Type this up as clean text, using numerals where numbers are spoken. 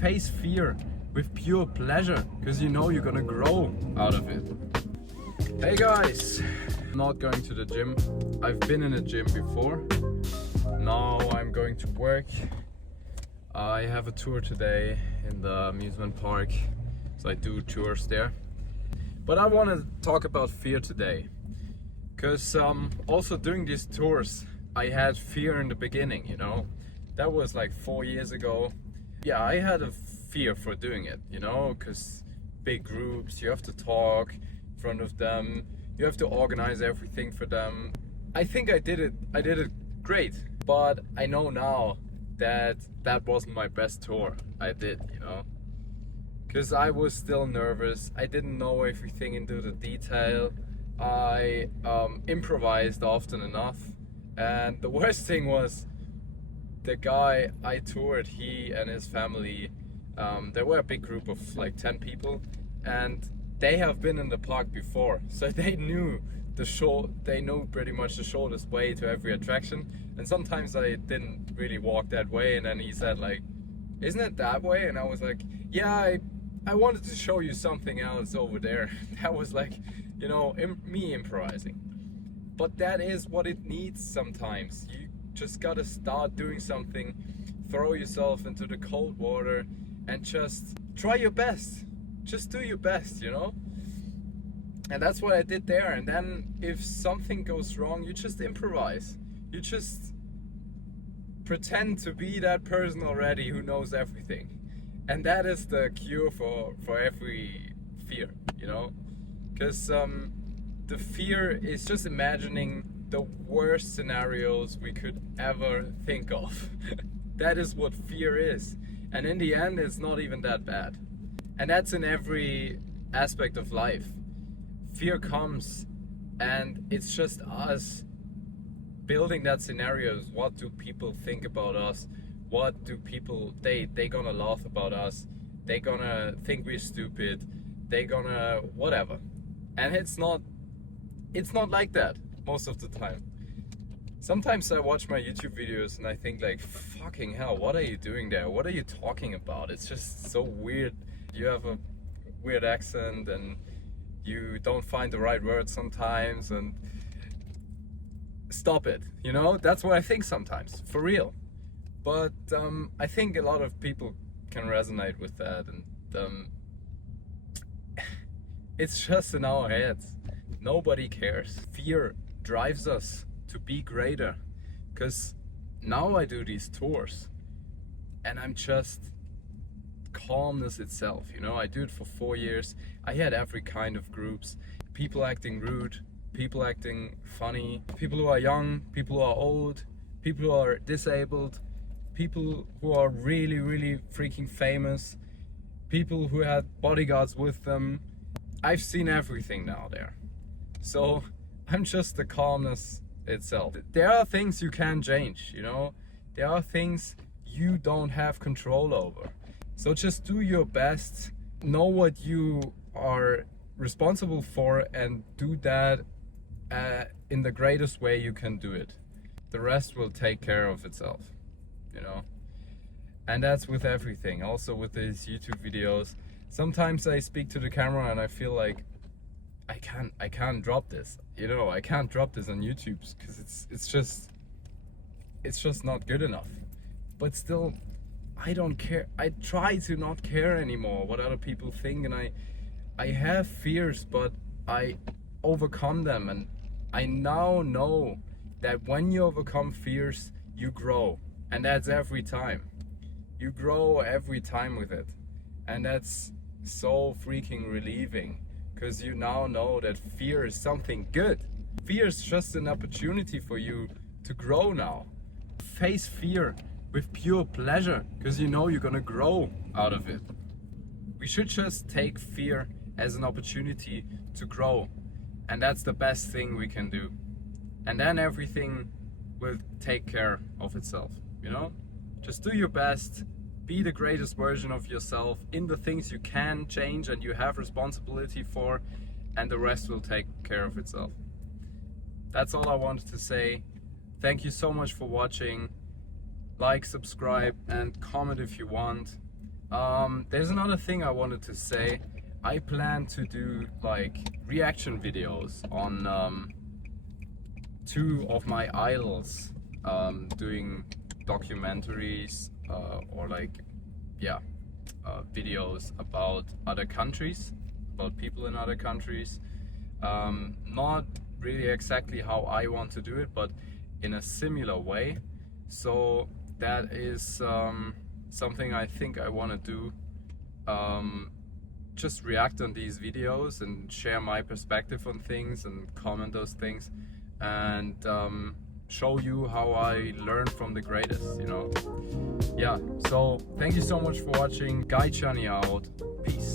Face fear with pure pleasure, because you know you're gonna grow out of it. Hey guys, I'm not going to the gym. I've been in a gym before. Now I'm going to work. I have a tour today in the amusement park, so I do tours there. But I want to talk about fear today, because also doing these tours, I had fear in the beginning, you know. That was like 4 years ago. Yeah, I had a fear for doing it, you know, because big groups, you have to talk in front of them, you have to organize everything for them. I think I did it great, but I know now that that wasn't my best tour I did, you know, because I was still nervous. I didn't know everything into the detail. I improvised often enough, and the worst thing was the guy I toured, he and his family, there were a big group of like 10 people, and they have been in the park before, so they knew pretty much the shortest way to every attraction. And sometimes I didn't really walk that way, and then he said like, isn't it that way? And I was like, yeah, I wanted to show you something else over there. That was like, you know, me improvising. But that is what it needs sometimes. You just gotta start doing something, throw yourself into the cold water and just try your best. Just do your best, you know? And that's what I did there. And then if something goes wrong, you just improvise. You just pretend to be that person already who knows everything. And that is the cure for every fear, you know? Because the fear is just imagining the worst scenarios we could ever think of. That is what fear is. And in the end, it's not even that bad. And that's in every aspect of life. Fear comes, and it's just us building that scenarios. What do people think about us? What do people, they gonna laugh about us? They gonna think we're stupid. They gonna whatever. And it's not like that most of the time. Sometimes I watch my YouTube videos and I think like, fucking hell, what are you doing there? What are you talking about? It's just so weird. You have a weird accent and you don't find the right words sometimes, and stop it, you know? That's what I think sometimes, for real. But I think a lot of people can resonate with that, and it's just in our heads. Nobody cares. Fear drives us to be greater, because now I do these tours and I'm just calmness itself, you know. I do it for 4 years. I had every kind of groups, people acting rude, people acting funny, people who are young, people who are old, people who are disabled, people who are really freaking famous, people who had bodyguards with them. I've seen everything now there. So I'm just the calmness itself. There are things you can change, you know. There are things you don't have control over. So just do your best, know what you are responsible for, and do that in the greatest way you can do it. The rest will take care of itself, you know. And that's with everything, also with these YouTube videos. Sometimes I speak to the camera and I feel like I can't drop this, you know. I can't drop this on YouTube because it's just not good enough. But still, I don't care. I try to not care anymore what other people think, and I have fears, but I overcome them. And I now know that when you overcome fears, you grow. And that's every time. You grow every time with it. And that's so freaking relieving, because you now know that fear is something good. Fear is just an opportunity for you to grow now. Face fear with pure pleasure, because you know you're gonna grow out of it. We should just take fear as an opportunity to grow, and that's the best thing we can do. And then everything will take care of itself, you know? Just do your best, be the greatest version of yourself in the things you can change and you have responsibility for, and the rest will take care of itself. That's all I wanted to say. Thank you so much for watching. Like, subscribe, and comment if you want. There's another thing I wanted to say. I plan to do like reaction videos on two of my idols, doing documentaries or like, yeah, videos about other countries, about people in other countries. Not really exactly how I want to do it, but in a similar way. So that is something I think I want to do. Just react on these videos and share my perspective on things and comment those things, and show you how I learn from the greatest, you know. Yeah, so thank you so much for watching. Gianni out. Peace.